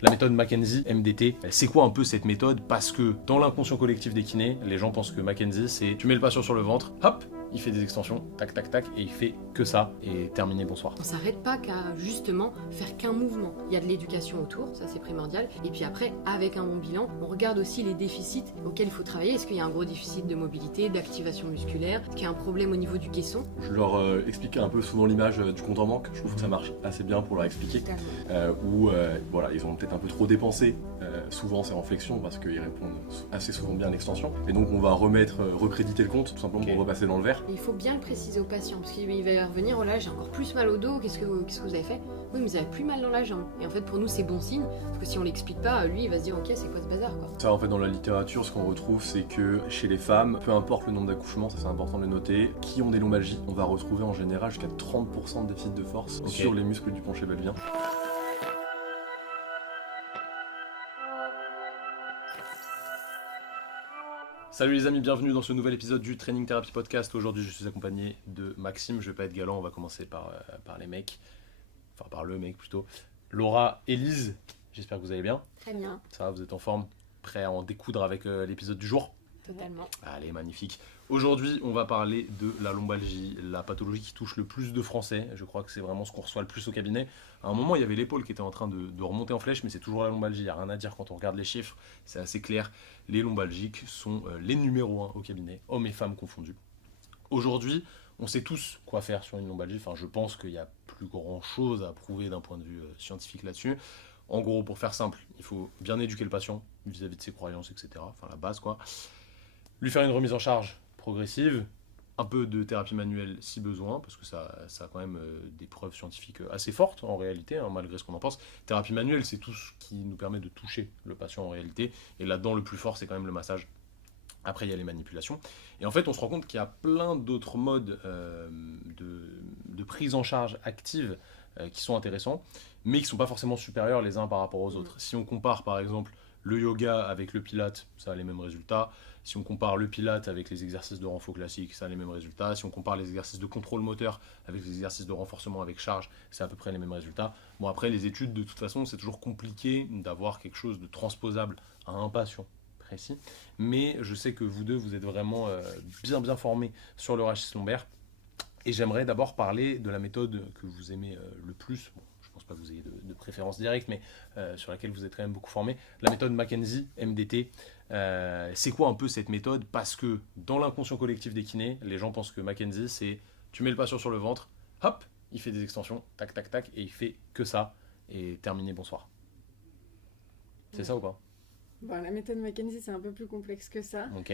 La méthode McKenzie MDT, c'est quoi un peu cette méthode? Parce que dans l'inconscient collectif des kinés, les gens pensent que McKenzie, c'est tu mets le patient sur le ventre, hop, il fait des extensions, tac tac tac, et il fait que ça, et terminé, bonsoir. On s'arrête pas qu'à justement faire qu'un mouvement. Il y a de l'éducation autour, ça c'est primordial. Et puis après, avec un bon bilan, on regarde aussi les déficits auxquels il faut travailler. Est-ce qu'il y a un gros déficit de mobilité, d'activation musculaire? Est-ce qu'il y a un problème au niveau du caisson? Je leur explique un peu souvent l'image du compte en banque. Je trouve que ça marche assez bien pour leur expliquer. Où voilà, ils ont peut-être un peu trop dépensé. Souvent c'est en flexion parce qu'ils répondent assez souvent bien à l'extension. Et donc on va recréditer le compte tout simplement pour repasser dans le vert. Et il faut bien le préciser au patient parce qu'il va revenir, oh là j'ai encore plus mal au dos, qu'est-ce que vous avez fait? Oui mais vous avez plus mal dans la jambe. Et en fait pour nous c'est bon signe parce que si on l'explique pas, lui il va se dire ok c'est quoi ce bazar quoi. Ça en fait dans la littérature ce qu'on retrouve c'est que chez les femmes, peu importe le nombre d'accouchements, ça c'est important de le noter, qui ont des lombalgies, on va retrouver en général jusqu'à 30% de déficit de force sur les muscles du penché pelvien. Salut les amis, bienvenue dans ce nouvel épisode du Training Therapy Podcast. Aujourd'hui je suis accompagné de Maxime, je vais pas être galant, on va commencer par les mecs, enfin par le mec plutôt. Laura, Élise, j'espère que vous allez bien. Très bien. Ça va, vous êtes en forme, prêt à en découdre avec l'épisode du jour? Totalement. Allez, magnifique. Aujourd'hui, on va parler de la lombalgie, la pathologie qui touche le plus de Français. Je crois que c'est vraiment ce qu'on reçoit le plus au cabinet. À un moment, il y avait l'épaule qui était en train de remonter en flèche, mais c'est toujours la lombalgie. Il n'y a rien à dire quand on regarde les chiffres, c'est assez clair. Les lombalgiques sont les numéros 1 au cabinet, hommes et femmes confondus. Aujourd'hui, on sait tous quoi faire sur une lombalgie. Enfin, je pense qu'il n'y a plus grand-chose à prouver d'un point de vue scientifique là-dessus. En gros, pour faire simple, il faut bien éduquer le patient vis-à-vis de ses croyances, etc. Enfin, la base, quoi. Lui faire une remise en charge progressive, un peu de thérapie manuelle si besoin, parce que ça a quand même des preuves scientifiques assez fortes en réalité, hein, malgré ce qu'on en pense. Thérapie manuelle, c'est tout ce qui nous permet de toucher le patient en réalité, et là-dedans le plus fort c'est quand même le massage. Après il y a les manipulations, et en fait on se rend compte qu'il y a plein d'autres modes de prise en charge active qui sont intéressants, mais qui ne sont pas forcément supérieurs les uns par rapport aux autres. Si on compare par exemple le yoga avec le pilate, ça a les mêmes résultats. Si on compare le pilate avec les exercices de renfort classique, ça a les mêmes résultats. Si on compare les exercices de contrôle moteur avec les exercices de renforcement avec charge, c'est à peu près les mêmes résultats. Bon, après, les études, de toute façon, c'est toujours compliqué d'avoir quelque chose de transposable à un patient précis. Mais je sais que vous deux, vous êtes vraiment bien formés sur le rachis lombaire. Et j'aimerais d'abord parler de la méthode que vous aimez le plus. Bon, je ne pense pas que vous ayez de préférence directe, mais sur laquelle vous êtes quand même beaucoup formés. La méthode McKenzie MDT. C'est quoi un peu cette méthode? Parce que dans l'inconscient collectif des kinés, les gens pensent que McKenzie, c'est tu mets le patient sur le ventre, hop, il fait des extensions, tac tac tac, et il fait que ça, et terminé, bonsoir. C'est ça ou pas? Bon, la méthode McKenzie, c'est un peu plus complexe que ça. Ok.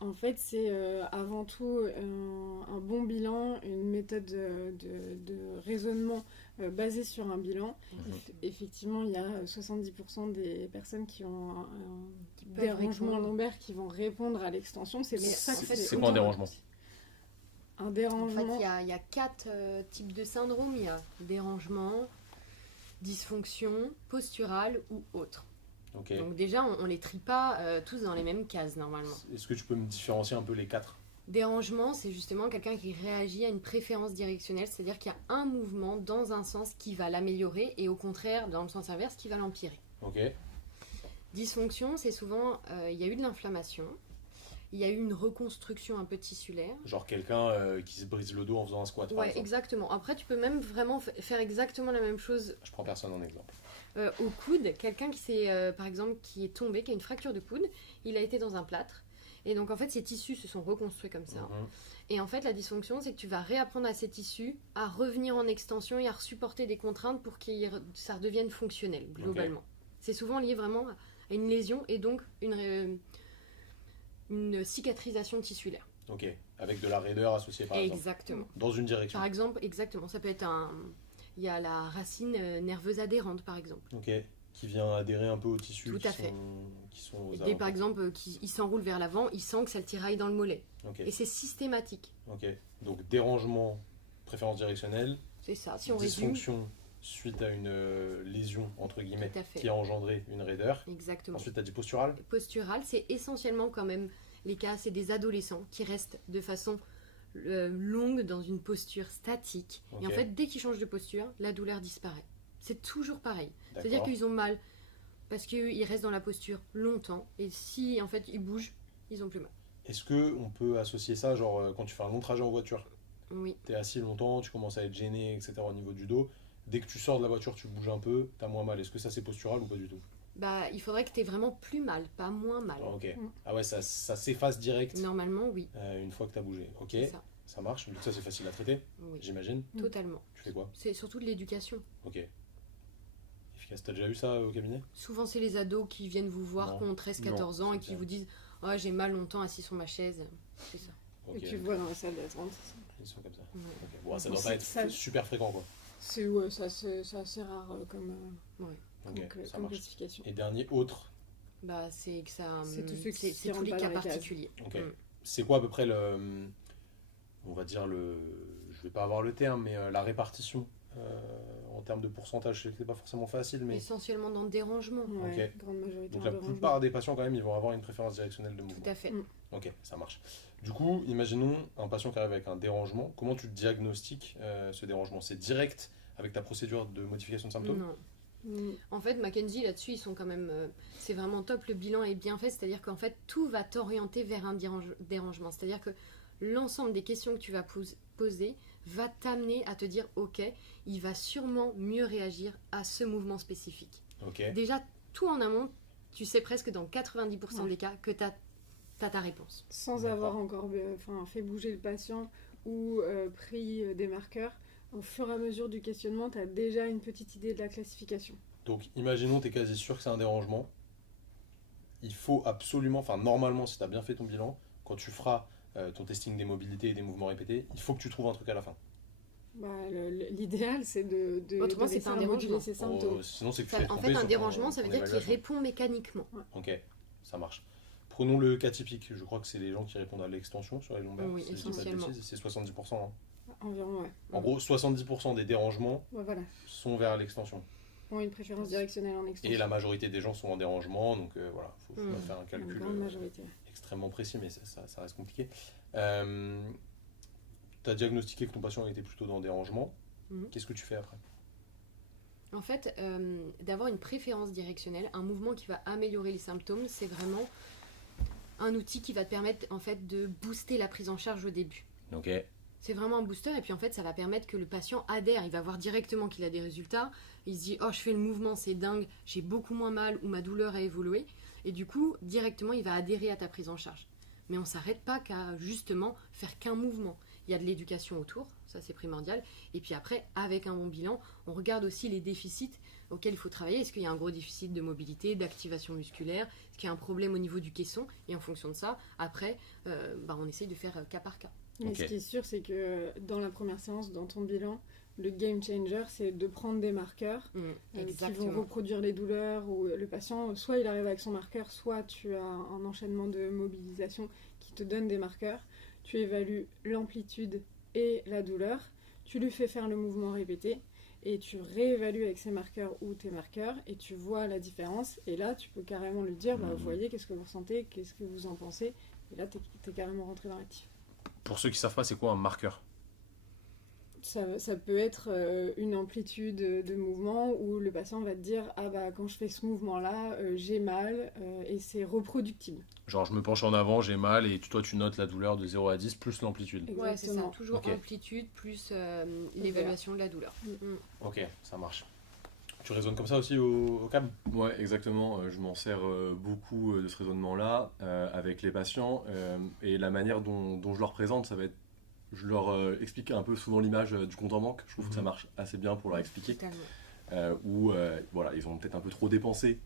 En fait, c'est avant tout un bon bilan, une méthode de raisonnement basée sur un bilan. Effectivement, il y a 70% des personnes qui ont un dérangement lombaire qui vont répondre à l'extension. C'est pour ça que c'est quoi un dérangement? Un dérangement. En fait, il y a 4 types de syndromes. Il y a dérangement, dysfonction, postural ou autre. Okay. Donc déjà, on les trie pas tous dans les mêmes cases normalement. Est-ce que tu peux me différencier un peu les 4? Dérangement, c'est justement quelqu'un qui réagit à une préférence directionnelle, c'est-à-dire qu'il y a un mouvement dans un sens qui va l'améliorer et au contraire, dans le sens inverse, qui va l'empirer. Ok. Dysfonction, c'est souvent, il y a eu de l'inflammation, il y a eu une reconstruction un peu tissulaire. Genre quelqu'un qui se brise le dos en faisant un squat, par exemple. Exactement. Après, tu peux même vraiment faire exactement la même chose. Je prends personne en exemple. Au coude, quelqu'un qui par exemple, qui est tombé, qui a une fracture de coude, il a été dans un plâtre. Et donc en fait, ses tissus se sont reconstruits comme ça. Et en fait, la dysfonction, c'est que tu vas réapprendre à ces tissus à revenir en extension et à supporter des contraintes pour que ça redevienne fonctionnel, globalement. Okay. C'est souvent lié vraiment à une lésion et donc une cicatrisation tissulaire. Ok, avec de la raideur associée par exemple. Exactement. Dans une direction. Par exemple, exactement. Ça peut être il y a la racine nerveuse adhérente, par exemple. Ok, qui vient adhérer un peu aux tissus. Tout à fait. Qui sont aux et par exemple, il s'enroule vers l'avant, il sent que ça le tiraille dans le mollet. Okay. Et c'est systématique. Ok, donc dérangement, préférence directionnelle. C'est ça, si on dysfonction résume. Suite à une lésion, entre guillemets, à qui a engendré une raideur. Exactement. Ensuite, tu as dit postural. Postural, c'est essentiellement quand même les cas, c'est des adolescents qui restent de façon longue dans une posture statique. Okay. Et en fait, dès qu'ils changent de posture, la douleur disparaît. C'est toujours pareil. D'accord. C'est-à-dire qu'ils ont mal parce qu'ils restent dans la posture longtemps. Et si en fait ils bougent, ils ont plus mal. Est-ce qu'on peut associer ça, genre quand tu fais un long trajet en voiture, Oui. tu es assis longtemps, tu commences à être gêné, etc. au niveau du dos. Dès que tu sors de la voiture, tu bouges un peu, tu as moins mal. Est-ce que ça c'est postural ou pas du tout? Bah, il faudrait que tu aies vraiment plus mal, pas moins mal. Ah, ok. Ah ouais, ça s'efface direct Normalement, oui. une fois que tu as bougé. Ok, C'est ça. ça marche. Donc ça c'est facile à traiter, Oui. j'imagine. Totalement. Tu fais quoi? C'est surtout de l'éducation. Ok. Efficace. T'as déjà eu ça au cabinet? Souvent, c'est les ados qui viennent vous voir, Non. qui ont 13-14 ans Non, et c'est qui clair. vous disent « Oh, j'ai mal longtemps assis sur ma chaise. » C'est ça. Ok. Et tu le vois dans la salle d'attente. Ils sont comme ça. Ouais. Ok. Bon, ça Bon, doit pas être ça- super fréquent quoi. C'est assez rare comme, Ouais. Ok, ça comme marche. classification. Et dernier, autre. Bah, c'est que ça. C'est tous ceux qui c'est tous rentrent les pas cas dans les cases. particuliers. Ok. Mm. C'est quoi à peu près on va dire je vais pas avoir le terme, mais la répartition en termes de pourcentage, je sais que c'est pas forcément facile, mais Essentiellement dans le dérangement. Ouais, grande majorité donc en la dérangement. plupart des patients quand même, ils vont avoir une préférence directionnelle de Tout mouvement. à fait. Mm. Ok, ça marche. Du coup, imaginons un patient qui arrive avec un dérangement. Comment tu diagnostiques ce dérangement? C'est direct avec ta procédure de modification de symptômes? Non. Mm. En fait, Mackenzie, là-dessus, ils sont quand même. C'est vraiment top. Le bilan est bien fait. C'est-à-dire qu'en fait, tout va t'orienter vers un dérangement. C'est-à-dire que l'ensemble des questions que tu vas poser va t'amener à te dire ok, il va sûrement mieux réagir à ce mouvement spécifique. Ok. Déjà, tout en amont, tu sais presque dans 90% Ouais. des cas que tu as ta réponse. Sans D'accord. avoir encore fait bouger le patient ou pris des marqueurs, au fur et à mesure du questionnement, tu as déjà une petite idée de la classification. Donc, imaginons tu es quasi sûr que c'est un dérangement. Il faut absolument, enfin normalement, si tu as bien fait ton bilan, quand tu feras ton testing des mobilités et des mouvements répétés, il faut que tu trouves un truc à la fin. Bah, l'idéal, c'est de Autrement, c'est réussir pas un à moduler dérangement. ses symptômes. Sinon, c'est que tu Enfin, fais en tromper fait, un sur dérangement, ton- ça veut ton dire qu'il évaluation. répond mécaniquement. Ok, ça marche. Prenons le cas typique. Je crois que c'est les gens qui répondent à l'extension sur les lombaires. Oui, si je dis pas de essentiellement. bêtises, c'est 70%. Hein. Environ, ouais. En gros, 70% des dérangements Ouais, voilà. sont vers l'extension. Ont une préférence directionnelle en extension. Et la majorité des gens sont en dérangement, donc voilà, faut Mm. faire un Une calcul grande majorité. extrêmement précis, mais ça reste compliqué. Tu as diagnostiqué que ton patient était plutôt dans le dérangement. Mhm. Qu'est-ce que tu fais après? En fait, d'avoir une préférence directionnelle, un mouvement qui va améliorer les symptômes, c'est vraiment un outil qui va te permettre en fait de booster la prise en charge au début. Ok. C'est vraiment un booster et puis en fait ça va permettre que le patient adhère, il va voir directement qu'il a des résultats, il se dit oh je fais le mouvement c'est dingue, j'ai beaucoup moins mal ou ma douleur a évolué et du coup directement il va adhérer à ta prise en charge. Mais on s'arrête pas qu'à justement faire qu'un mouvement. Il y a de l'éducation autour, ça c'est primordial. Et puis après, avec un bon bilan, on regarde aussi les déficits auxquels il faut travailler. Est-ce qu'il y a un gros déficit de mobilité, d'activation musculaire? Est-ce qu'il y a un problème au niveau du caisson? Et en fonction de ça, après, on essaye de faire cas par cas. Mais Ok. ce qui est sûr, c'est que dans la première séance, dans ton bilan, le game changer, c'est de prendre des marqueurs qui vont Exactement. reproduire les douleurs ou le patient, soit il arrive avec son marqueur, soit tu as un enchaînement de mobilisation qui te donne des marqueurs. Tu évalues l'amplitude et la douleur, tu lui fais faire le mouvement répété et tu réévalues avec ses marqueurs ou tes marqueurs et tu vois la différence. Et là, tu peux carrément lui dire, vous voyez, qu'est-ce que vous ressentez, qu'est-ce que vous en pensez. Et là, t'es carrément rentré dans l'actif. Pour ceux qui savent pas, c'est quoi un marqueur? Ça peut être une amplitude de mouvement où le patient va te dire ah bah quand je fais ce mouvement là j'ai mal et c'est reproductible. Genre, je me penche en avant, j'ai mal, et toi, tu notes la douleur de 0 à 10 plus l'amplitude. Ouais, c'est ça. Exactement. Toujours Ok. amplitude plus l'évaluation de la douleur. Ok, ça marche. Tu raisonnes comme ça aussi au CAB? Ouais, exactement. Je m'en sers beaucoup de ce raisonnement-là avec les patients. Et la manière dont je leur présente, ça va être. Je leur explique un peu souvent l'image du compte en banque. Je trouve que ça marche assez bien pour leur expliquer. Totalement. Où voilà, ils ont peut-être un peu trop dépensé.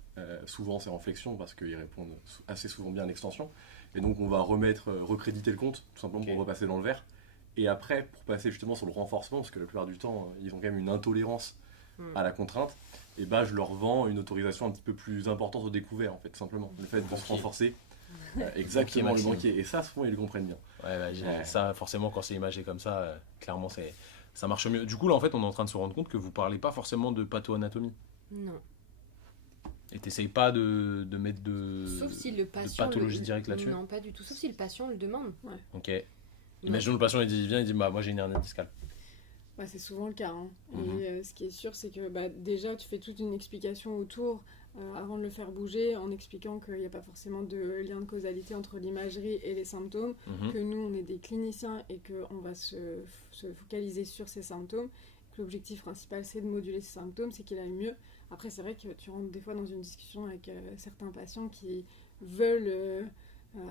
Souvent, c'est en flexion parce qu'ils répondent assez souvent bien à l'extension. Et donc, on va recréditer le compte, tout simplement Ok. pour repasser dans le vert. Et après, pour passer justement sur le renforcement, parce que la plupart du temps, ils ont quand même une intolérance à la contrainte, et ben je leur vends une autorisation un petit peu plus importante au découvert, en fait, tout simplement. Le fait de se Banquier. renforcer, exactement, le Maxime. banquier. Et ça, souvent, ils le comprennent bien. Ouais, Ouais. ça, forcément, quand c'est imagé comme ça, clairement, ça marche mieux. Du coup, là, en fait, on est en train de se rendre compte que vous parlez pas forcément de patho-anatomie. Non. Et t'essayes pas de mettre de, Sauf si le patient. pathologie directe là-dessus. Non, pas du tout. Sauf si le patient le demande. Ok. Imaginons le patient, il vient, il dit bah, moi j'ai une hernie discale. C'est souvent le cas. Hein. Et ce qui est sûr, c'est que déjà, tu fais toute une explication autour avant de le faire bouger, en expliquant qu'il n'y a pas forcément de lien de causalité entre l'imagerie et les symptômes, que nous, on est des cliniciens et qu'on va se focaliser sur ces symptômes, que l'objectif principal, c'est de moduler ces symptômes, c'est qu'il aille mieux. Après, c'est vrai que tu rentres des fois dans une discussion avec certains patients qui veulent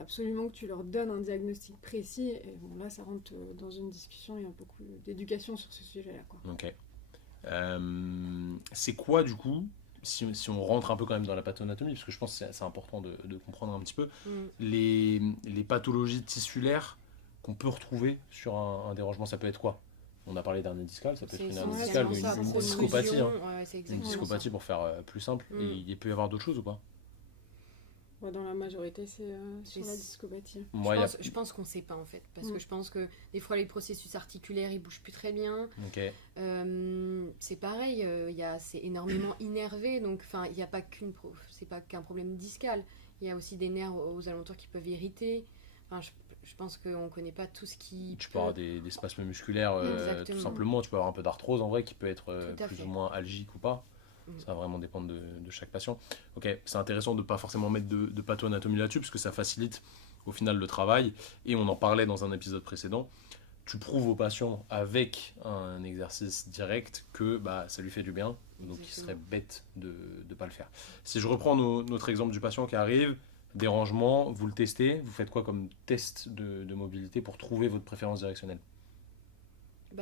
absolument que tu leur donnes un diagnostic précis. Et bon, là, ça rentre dans une discussion, il y a beaucoup d'éducation sur ce sujet-là, quoi. Ok. C'est quoi, du coup, si on rentre un peu quand même dans la pathoanatomie, parce que je pense que c'est important de comprendre un petit peu, les pathologies tissulaires qu'on peut retrouver sur un dérangement, ça peut être quoi? On a parlé d'hernie discale, ça peut être une hernie discale ou une discopathie. Une discopathie pour faire plus simple. Et il peut y avoir d'autres choses ou pas? Dans la majorité, c'est sur la discopathie. Je pense qu'on ne sait pas en fait, parce que je pense que des fois les processus articulaires ils bougent plus très bien. C'est pareil, c'est énormément innervé, donc il n'y a pas c'est pas qu'un problème discal. Il y a aussi des nerfs aux alentours qui peuvent irriter. Je pense qu'on ne connaît pas tout ce qui. Tu peux avoir des spasmes musculaires, tout simplement. Tu peux avoir un peu d'arthrose en vrai qui peut être plus ou moins algique ou pas. Ça va vraiment dépendre de chaque patient. Ok, c'est intéressant de ne pas forcément mettre de pathoanatomie là-dessus parce que ça facilite au final le travail. Et on en parlait dans un épisode précédent. Tu prouves au patient avec un exercice direct que ça lui fait du bien. Donc il serait bête de ne pas le faire. Si je reprends notre exemple du patient qui arrive, dérangement, vous le testez. Vous faites quoi comme test de mobilité pour trouver votre préférence directionnelle?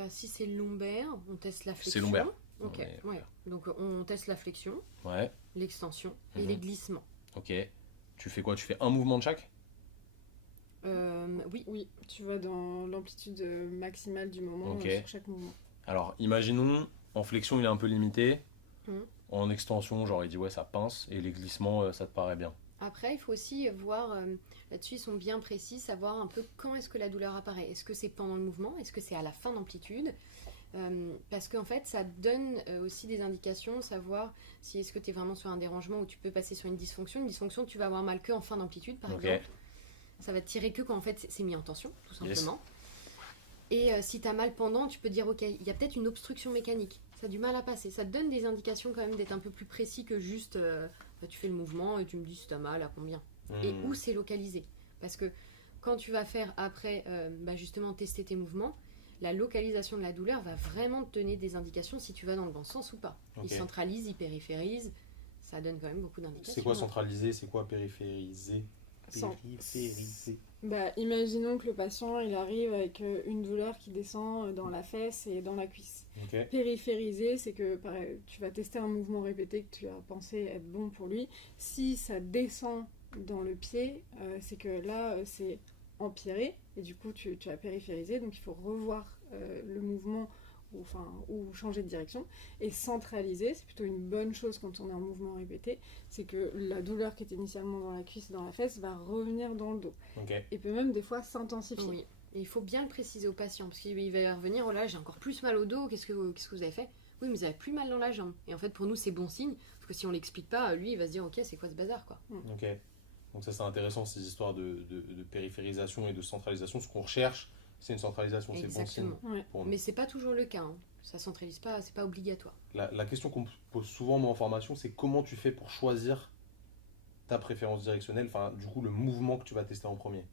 Si c'est lombaire, on teste la flexion. C'est lombaire. Ok, ouais. Donc on teste la flexion, l'extension et les glissements. Ok. Tu fais quoi? Tu fais un mouvement de chaque? Oui, tu vas dans l'amplitude maximale du moment sur chaque mouvement. Alors, imaginons, en flexion, il est un peu limité. En extension, genre, il dit ça pince. Et les glissements, ça te paraît bien. Après, il faut aussi voir, là-dessus, ils sont bien précis, savoir un peu quand est-ce que la douleur apparaît. Est-ce que c'est pendant le mouvement? Est-ce que c'est à la fin d'amplitude? Parce qu'en fait, ça donne aussi des indications, savoir si est-ce que tu es vraiment sur un dérangement ou tu peux passer sur une dysfonction. Une dysfonction, tu vas avoir mal que en fin d'amplitude, par exemple. Ça va te tirer que quand en fait c'est mis en tension, tout simplement. Et si tu as mal pendant, tu peux dire ok, il y a peut-être une obstruction mécanique. Ça a du mal à passer. Ça te donne des indications quand même d'être un peu plus précis que juste tu fais le mouvement et tu me dis si tu as mal à combien. Et où c'est localisé. Parce que quand tu vas faire après justement tester tes mouvements, la localisation de la douleur va vraiment te donner des indications si tu vas dans le bon sens ou pas. Il centralise, il périphérise, ça donne quand même beaucoup d'indications. C'est quoi centraliser? C'est quoi périphériser? Imaginons que le patient il arrive avec une douleur qui descend dans la fesse et dans la cuisse. Périphériser, c'est que tu vas tester un mouvement répété que tu as pensé être bon pour lui. Si ça descend dans le pied, c'est que là c'est empiré et du coup tu as périphériser, donc il faut revoir le mouvement ou changer de direction. Et centraliser, c'est plutôt une bonne chose quand on est en mouvement répété, c'est que la douleur qui était initialement dans la cuisse et dans la fesse va revenir dans le dos et peut même des fois s'intensifier. Et il faut bien le préciser au patient parce qu'il va revenir, oh là j'ai encore plus mal au dos, qu'est-ce que vous avez fait? Oui, mais vous avez plus mal dans la jambe. Et en fait pour nous c'est bon signe, parce que si on l'explique pas, lui il va se dire ok, c'est quoi ce bazar quoi. Donc ça c'est intéressant, ces histoires de périphérisation et de centralisation. Ce qu'on recherche, c'est une centralisation, c'est bon signe. Mais c'est pas toujours le cas, hein. Ça centralise pas, c'est pas obligatoire. La question qu'on me pose souvent moi en formation, c'est comment tu fais pour choisir ta préférence directionnelle, du coup le mouvement que tu vas tester en premier.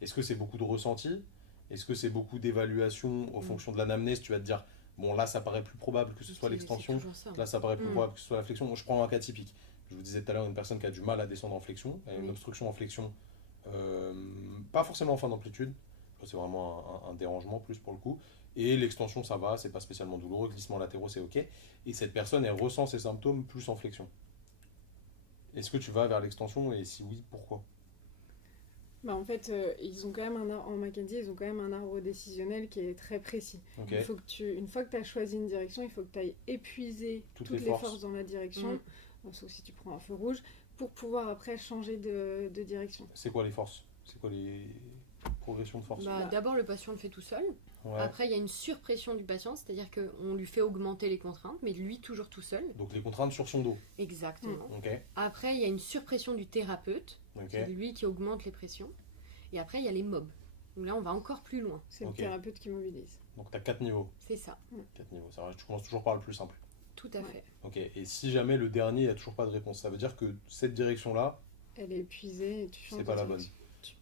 Est-ce que c'est beaucoup de ressenti? Est-ce que c'est beaucoup d'évaluation en fonction de l'anamnèse? Tu vas te dire, bon là ça paraît plus probable que ce soit l'extension, là ça paraît plus probable que ce soit la flexion. Je prends un cas typique. Je vous disais tout à l'heure, une personne qui a du mal à descendre en flexion, une obstruction en flexion, pas forcément en fin d'amplitude, c'est vraiment un dérangement plus pour le coup, et l'extension ça va, c'est pas spécialement douloureux, glissement latéraux c'est ok, et cette personne elle ressent ses symptômes plus en flexion. Est-ce que tu vas vers l'extension et si oui, pourquoi? En fait, ils ont quand même en Mackenzie, ils ont quand même un arbre décisionnel qui est très précis. Il faut que une fois que tu as choisi une direction, il faut que tu ailles épuiser toutes les forces dans la direction, sauf si tu prends un feu rouge, pour pouvoir après changer de direction. C'est quoi les forces? C'est quoi les progressions de force? D'abord, le patient le fait tout seul. Après, il y a une surpression du patient, c'est-à-dire qu'on lui fait augmenter les contraintes, mais lui toujours tout seul. Donc les contraintes sur son dos. Exactement. Après, il y a une surpression du thérapeute, c'est lui qui augmente les pressions. Et après, il y a les mobs. Donc là, on va encore plus loin. C'est Ok. le thérapeute qui mobilise. Donc tu as 4 niveaux. C'est ça, 4 niveaux. Ça va, tu commences toujours par le plus simple. tout à fait. Ok. Et si jamais le dernier, il n'y a toujours pas de réponse, ça veut dire que cette direction-là, Elle est épuisée et tu changes c'est de pas la bonne. direction.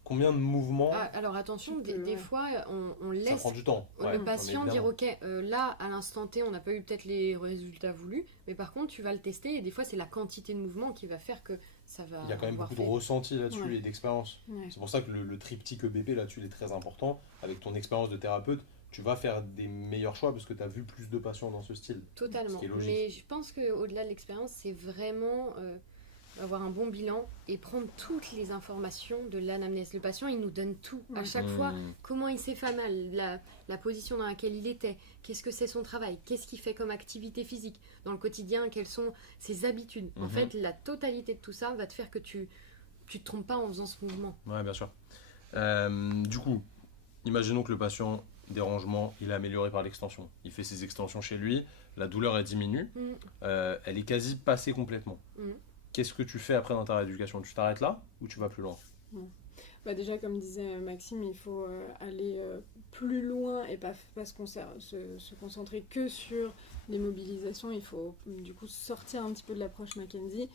Combien de mouvements Ah, alors attention, Tu peux, des ouais. fois, on ça laisse prend du temps. Ouais, le non, patient mais dire évidemment. ok, là, à l'instant T, on n'a pas eu peut-être les résultats voulus, mais par contre, tu vas le tester et des fois, c'est la quantité de mouvements qui va faire que ça va Il y a quand même avoir beaucoup de fait. ressenti là-dessus Ouais. et d'expérience. Ouais. C'est pour ça que le triptyque EBP là-dessus il est très important. Avec ton expérience de thérapeute, tu vas faire des meilleurs choix parce que tu as vu plus de patients dans ce style. Totalement. Ce qui est logique. Mais je pense qu'au-delà de l'expérience, c'est vraiment avoir un bon bilan et prendre toutes les informations de l'anamnèse. Le patient, il nous donne tout. À Ouais. chaque fois, Mmh. comment il s'est fait mal, la position dans laquelle il était, qu'est-ce que c'est son travail, qu'est-ce qu'il fait comme activité physique dans le quotidien, quelles sont ses habitudes. En Mhm. fait, la totalité de tout ça va te faire que tu te trompes pas en faisant ce mouvement. Ouais, bien sûr. Du coup, imaginons que le patient, dérangement, il est amélioré par l'extension. Il fait ses extensions chez lui, la douleur elle diminue, Mm. elle est quasi passée complètement. Mm. Qu'est-ce que tu fais après dans ta rééducation? Tu t'arrêtes là ou tu vas plus loin? Bah déjà, comme disait Maxime, il faut aller plus loin et pas se concentrer que sur l'immobilisation. Il faut du coup sortir un petit peu de l'approche Mackenzie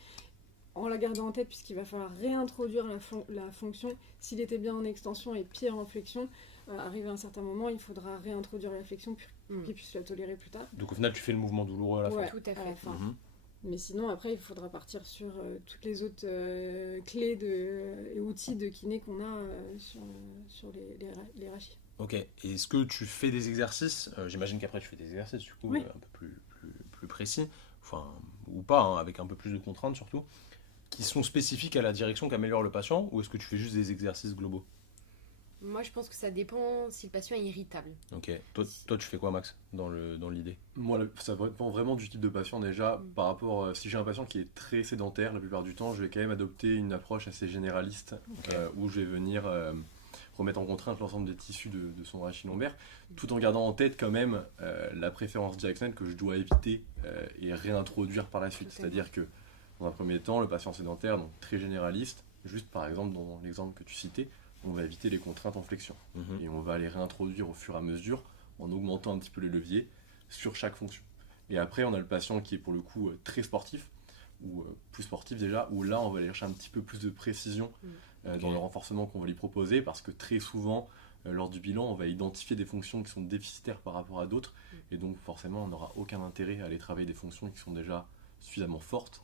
en la gardant en tête puisqu'il va falloir réintroduire la fonction. S'il était bien en extension et pire en flexion, arrivé à un certain moment, il faudra réintroduire la flexion pour Mm. qu'il puisse la tolérer plus tard. Donc au final, tu fais le mouvement douloureux à la Ouais, fin. Tout à à fait. la fin. Mhm. Mais sinon, après, il faudra partir sur toutes les autres clés et outils de kiné qu'on a sur les rachis. Ok. Et est-ce que tu fais des exercices? J'imagine qu'après tu fais des exercices du coup Oui. un peu plus précis, enfin ou pas, hein, avec un peu plus de contraintes surtout, qui sont spécifiques à la direction qu'améliore le patient, ou est-ce que tu fais juste des exercices globaux? Moi, je pense que ça dépend si le patient est irritable. Ok. Toi, tu fais quoi, Max, dans l'idée? Moi, ça dépend vraiment du type de patient déjà. Mm. Par rapport, si j'ai un patient qui est très sédentaire, la plupart du temps, je vais quand même adopter une approche assez généraliste Ok. où je vais venir remettre en contrainte l'ensemble des tissus de son rachis lombaire, tout en gardant en tête quand même la préférence directionnelle que je dois éviter et réintroduire par la suite. Totalement. C'est-à-dire que dans un premier temps, le patient sédentaire, donc très généraliste, juste par exemple dans l'exemple que tu citais, on va éviter les contraintes en flexion. Mhm. Et on va les réintroduire au fur et à mesure en augmentant un petit peu les leviers sur chaque fonction. Et après, on a le patient qui est pour le coup très sportif, ou plus sportif déjà, où là, on va aller chercher un petit peu plus de précision Ok. dans le renforcement qu'on va lui proposer, parce que très souvent, lors du bilan, on va identifier des fonctions qui sont déficitaires par rapport à d'autres, et donc forcément, on n'aura aucun intérêt à aller travailler des fonctions qui sont déjà suffisamment fortes.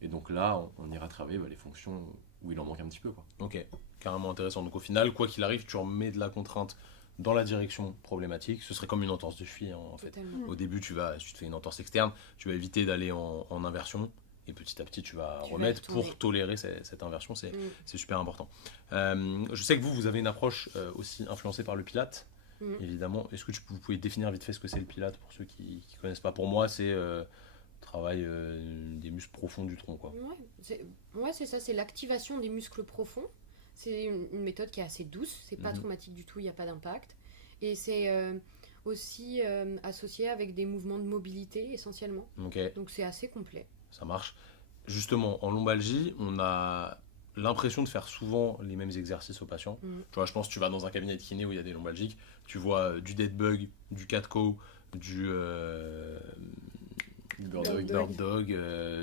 Et donc là, on ira travailler les fonctions où il en manque un petit peu, quoi. Ok, carrément intéressant. Donc au final, quoi qu'il arrive, tu remets de la contrainte dans la direction problématique. Ce serait comme une entorse de cheville, hein, en fait. Totalement. Au début, tu te fais une entorse externe, tu vas éviter d'aller en inversion, et petit à petit, tu vas Tu vas remettre retourner. pour tolérer cette inversion. C'est Mm. super important. Je sais que vous avez une approche aussi influencée par le Pilate, Mm. évidemment. Est-ce que vous pouvez définir vite fait ce que c'est le Pilate pour ceux qui ne connaissent pas? Pour moi, c'est travail des muscles profonds du tronc, quoi. Ouais, c'est ça, c'est l'activation des muscles profonds. C'est une méthode qui est assez douce, c'est pas Mhm. traumatique du tout, il n'y a pas d'impact. Et c'est aussi associé avec des mouvements de mobilité essentiellement. Ok. Donc c'est assez complet. Ça marche. Justement, en lombalgie, on a l'impression de faire souvent les mêmes exercices aux patients. Mm. Tu vois, je pense que tu vas dans un cabinet de kiné où il y a des lombalgiques, tu vois du dead bug, du cat-cow, du bird dog,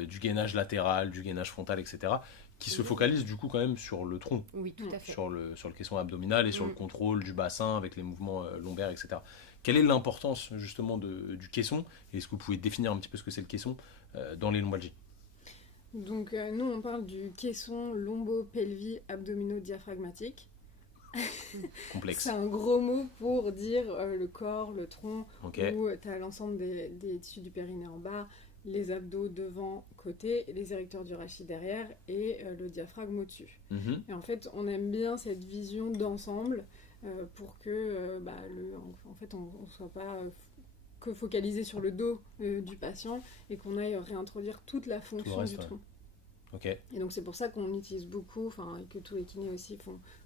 du gainage latéral, du gainage frontal, etc. qui se focalisent du coup quand même sur le tronc, Oui, tout à fait. sur le caisson abdominal et sur Mm. le contrôle du bassin avec les mouvements lombaires, etc. Quelle est l'importance justement du caisson? Et est-ce que vous pouvez définir un petit peu ce que c'est le caisson dans les lombalgies? Donc, nous, on parle du caisson lombo-pelvis-abdominaux-diaphragmatique. Complexe. C'est un gros mot pour dire le corps, le tronc, Ok. où tu as l'ensemble des tissus du périnée en bas, les abdos devant, côté, les érecteurs du rachis derrière et le diaphragme au-dessus. Mhm. Et en fait, on aime bien cette vision d'ensemble pour que en fait, on ne soit pas que focalisé sur le dos du patient et qu'on aille réintroduire toute la fonction reste, du ouais. tronc. Ok. Et donc c'est pour ça qu'on utilise beaucoup, et que tous les kinés aussi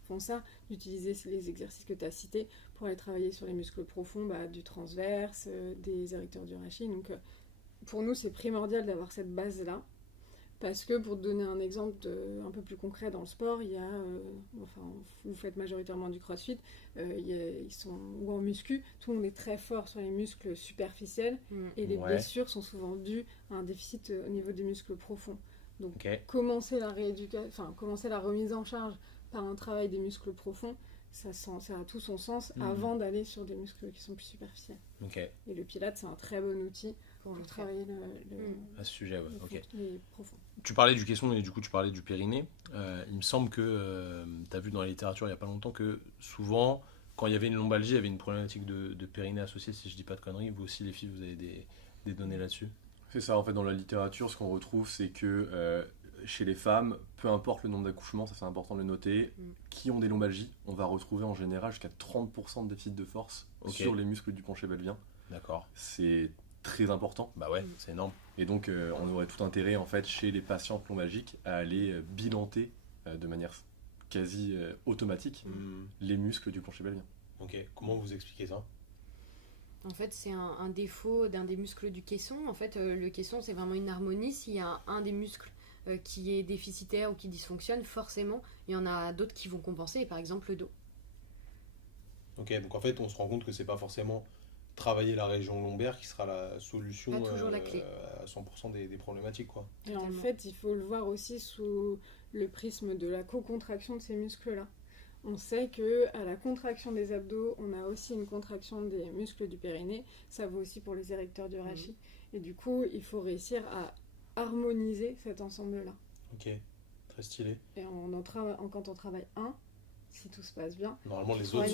font ça, d'utiliser les exercices que tu as cités pour aller travailler sur les muscles profonds, du transverse, des érecteurs du rachis. Donc pour nous c'est primordial d'avoir cette base-là Parce que pour te donner un exemple un peu plus concret dans le sport, il y a, vous faites majoritairement du crossfit, ou en muscu, tout le monde est très fort sur les muscles superficiels et les blessures sont souvent dues à un déficit au niveau des muscles profonds. Donc commencer la remise en charge par un travail des muscles profonds, ça a tout son sens avant d'aller sur des muscles qui sont plus superficiels. Et le Pilates, c'est un très bon outil pour travailler à ce sujet. Les profonds. Tu parlais du caisson et du coup tu parlais du périnée. Il me semble que tu as vu dans la littérature il n'y a pas longtemps que souvent, quand il y avait une lombalgie, il y avait une problématique de périnée associée, si je dis pas de conneries. Vous aussi les filles, vous avez des données là-dessus? C'est ça, en fait, dans la littérature, ce qu'on retrouve, c'est que chez les femmes, peu importe le nombre d'accouchements, ça c'est important de le noter, qui ont des lombalgies, on va retrouver en général jusqu'à 30% de déficit de force sur les muscles du penché pelvien. D'accord. C'est très important. Bah ouais, c'est énorme. Et donc, on aurait tout intérêt, en fait, chez les patientes lombalgiques, à aller bilanter de manière quasi automatique les muscles du penché pelvien. Ok, comment vous expliquez ça? En fait, c'est un défaut d'un des muscles du caisson. En fait, le caisson, c'est vraiment une harmonie. S'il y a un des muscles qui est déficitaire ou qui dysfonctionne, forcément, il y en a d'autres qui vont compenser, par exemple le dos. Ok, donc en fait, on se rend compte que c'est pas forcément travailler la région lombaire qui sera la solution la clé. À 100% des problématiques, quoi. Et en fait, il faut le voir aussi sous le prisme de la co-contraction de ces muscles-là. On sait qu'à la contraction des abdos, on a aussi une contraction des muscles du périnée. Ça vaut aussi pour les érecteurs du rachis. Et du coup, il faut réussir à harmoniser cet ensemble-là. Ok, très stylé. Et quand on travaille si tout se passe bien, normalement les autres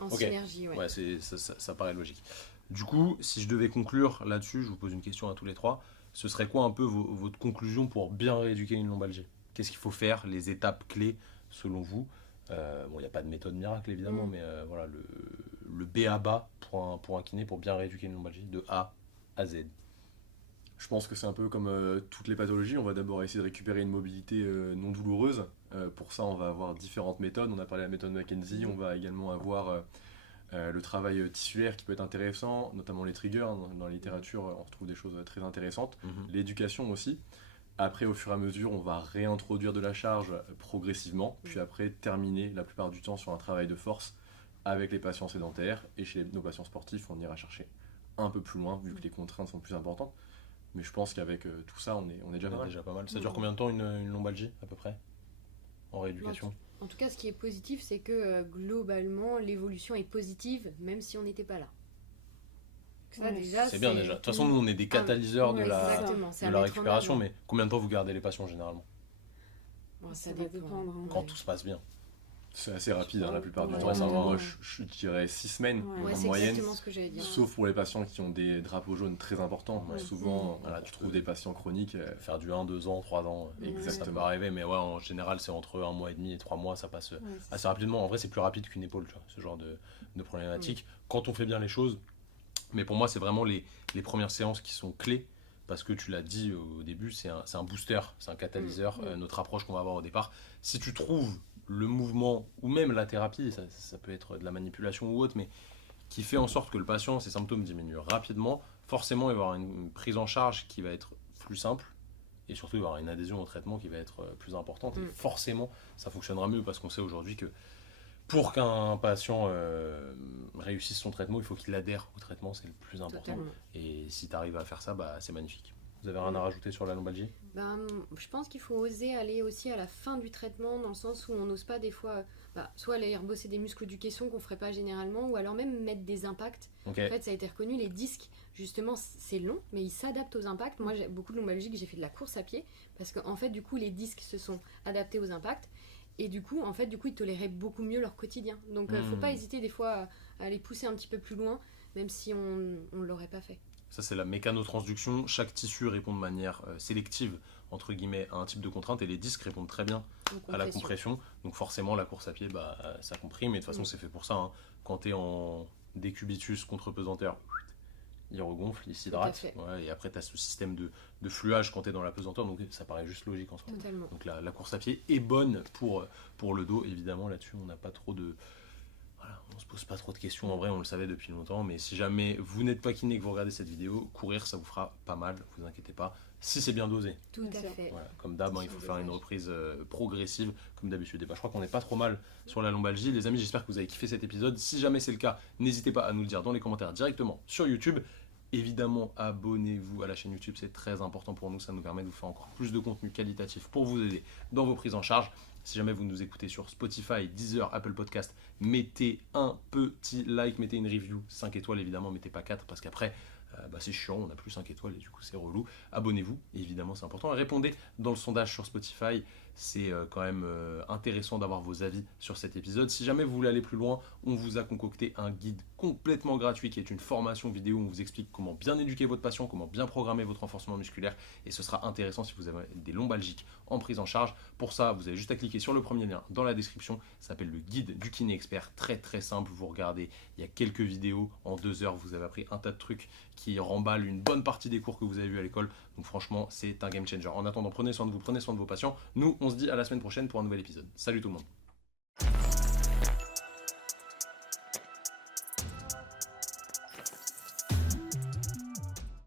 en synergie. Ouais, ça paraît logique. Du coup, si je devais conclure là-dessus, je vous pose une question à tous les trois. Ce serait quoi un peu votre conclusion pour bien rééduquer une lombalgie? Qu'est-ce qu'il faut faire, les étapes clés selon vous? Il n'y a pas de méthode miracle évidemment, mais voilà, le B à bas pour un kiné pour bien rééduquer une lombalgie de A à Z. Je pense que c'est un peu comme toutes les pathologies. On va d'abord essayer de récupérer une mobilité non douloureuse. Pour ça, on va avoir différentes méthodes. On a parlé de la méthode Mackenzie. On va également avoir le travail tissulaire qui peut être intéressant, notamment les triggers. Dans la littérature, on retrouve des choses très intéressantes. L'éducation aussi. Après, au fur et à mesure, on va réintroduire de la charge progressivement, puis après terminer la plupart du temps sur un travail de force avec les patients sédentaires. Et chez nos patients sportifs, on ira chercher un peu plus loin, vu que les contraintes sont plus importantes. Mais je pense qu'avec tout ça, on est déjà pas mal. Ça dure combien de temps une lombalgie, à peu près, en rééducation? En tout cas, ce qui est positif, c'est que globalement, l'évolution est positive, même si on n'était pas là. Ça, déjà, c'est bien déjà. De toute façon, nous, on est des catalyseurs de la récupération, mais combien de temps vous gardez les patients généralement? Ça va dépendre. Quand tout se passe bien. C'est assez rapide la plupart du temps. Moi, je dirais 6 semaines en moyenne. Ce que j'allais dire. Sauf pour les patients qui ont des drapeaux jaunes très importants. Souvent, tu trouves des patients chroniques. Faire du 1, 2 ans, 3 ans. Ça peut arriver, mais en général, c'est entre 1 mois et demi et 3 mois. Ça passe assez rapidement. En vrai, c'est plus rapide qu'une épaule, tu vois, ce genre de problématique. Quand on fait bien les choses. Mais pour moi, c'est vraiment les premières séances qui sont clés. Parce que tu l'as dit au début, c'est un booster, c'est un catalyseur. Notre approche qu'on va avoir au départ. Si tu trouves le mouvement ou même la thérapie, ça peut être de la manipulation ou autre, mais qui fait en sorte que le patient, ses symptômes diminuent rapidement, forcément il va y avoir une prise en charge qui va être plus simple et surtout il va y avoir une adhésion au traitement qui va être plus importante et forcément ça fonctionnera mieux parce qu'on sait aujourd'hui que pour qu'un patient réussisse son traitement, il faut qu'il adhère au traitement, c'est le plus important. Et si tu arrives à faire ça, c'est magnifique. Vous avez rien à rajouter sur la lombalgie? Je pense qu'il faut oser aller aussi à la fin du traitement, dans le sens où on n'ose pas des fois soit aller rebosser des muscles du caisson qu'on ferait pas généralement, ou alors même mettre des impacts. En fait, ça a été reconnu, les disques, justement, c'est long, mais ils s'adaptent aux impacts. Moi, j'ai beaucoup de lombalgie que j'ai fait de la course à pied, parce qu'en fait, du coup, les disques se sont adaptés aux impacts, et du coup, ils toléraient beaucoup mieux leur quotidien. Donc, faut pas hésiter des fois à les pousser un petit peu plus loin, même si on l'aurait pas fait. Ça, c'est la mécanotransduction. Chaque tissu répond de manière sélective, entre guillemets, à un type de contrainte, et les disques répondent très bien à la compression. Donc forcément, la course à pied, ça comprime, et de toute façon, c'est fait pour ça. Hein. Quand tu es en décubitus contre-pesanteur, il regonfle, il s'hydrate. Et après, tu as ce système de fluage quand tu es dans la pesanteur, donc ça paraît juste logique en soi. Totalement. Donc la course à pied est bonne pour le dos, évidemment. Là-dessus, on n'a pas trop de... on se pose pas trop de questions, en vrai on le savait depuis longtemps, mais si jamais vous n'êtes pas kiné et que vous regardez cette vidéo, courir ça vous fera pas mal, vous inquiétez pas, si c'est bien dosé. Tout Bien à sûr. fait. Voilà, comme d'hab, il faut faire une reprise progressive, comme d'habitude. Et bah, je crois qu'on n'est pas trop mal sur la lombalgie. Les amis, j'espère que vous avez kiffé cet épisode. Si jamais c'est le cas, n'hésitez pas à nous le dire dans les commentaires directement sur YouTube. Évidemment, abonnez-vous à la chaîne YouTube, c'est très important pour nous. Ça nous permet de vous faire encore plus de contenu qualitatif pour vous aider dans vos prises en charge. Si jamais vous nous écoutez sur Spotify, Deezer, Apple Podcast, mettez un petit like, mettez une review, 5 étoiles évidemment, mettez pas 4 parce qu'après, c'est chiant, on n'a plus 5 étoiles et du coup c'est relou. Abonnez-vous, évidemment c'est important. Et répondez dans le sondage sur Spotify, c'est quand même intéressant d'avoir vos avis sur cet épisode. Si jamais vous voulez aller plus loin, on vous a concocté un guide complètement gratuit qui est une formation vidéo où on vous explique comment bien éduquer votre patient, comment bien programmer votre renforcement musculaire et ce sera intéressant si vous avez des lombalgiques en prise en charge. Pour ça, vous avez juste à cliquer sur le premier lien dans la description, ça s'appelle le guide du kiné expert, très très simple, vous regardez, il y a quelques vidéos, en 2 heures vous avez appris un tas de trucs qui remballent une bonne partie des cours que vous avez vus à l'école, donc franchement c'est un game changer. En attendant, prenez soin de vous, prenez soin de vos patients, nous on se dit à la semaine prochaine pour un nouvel épisode. Salut tout le monde.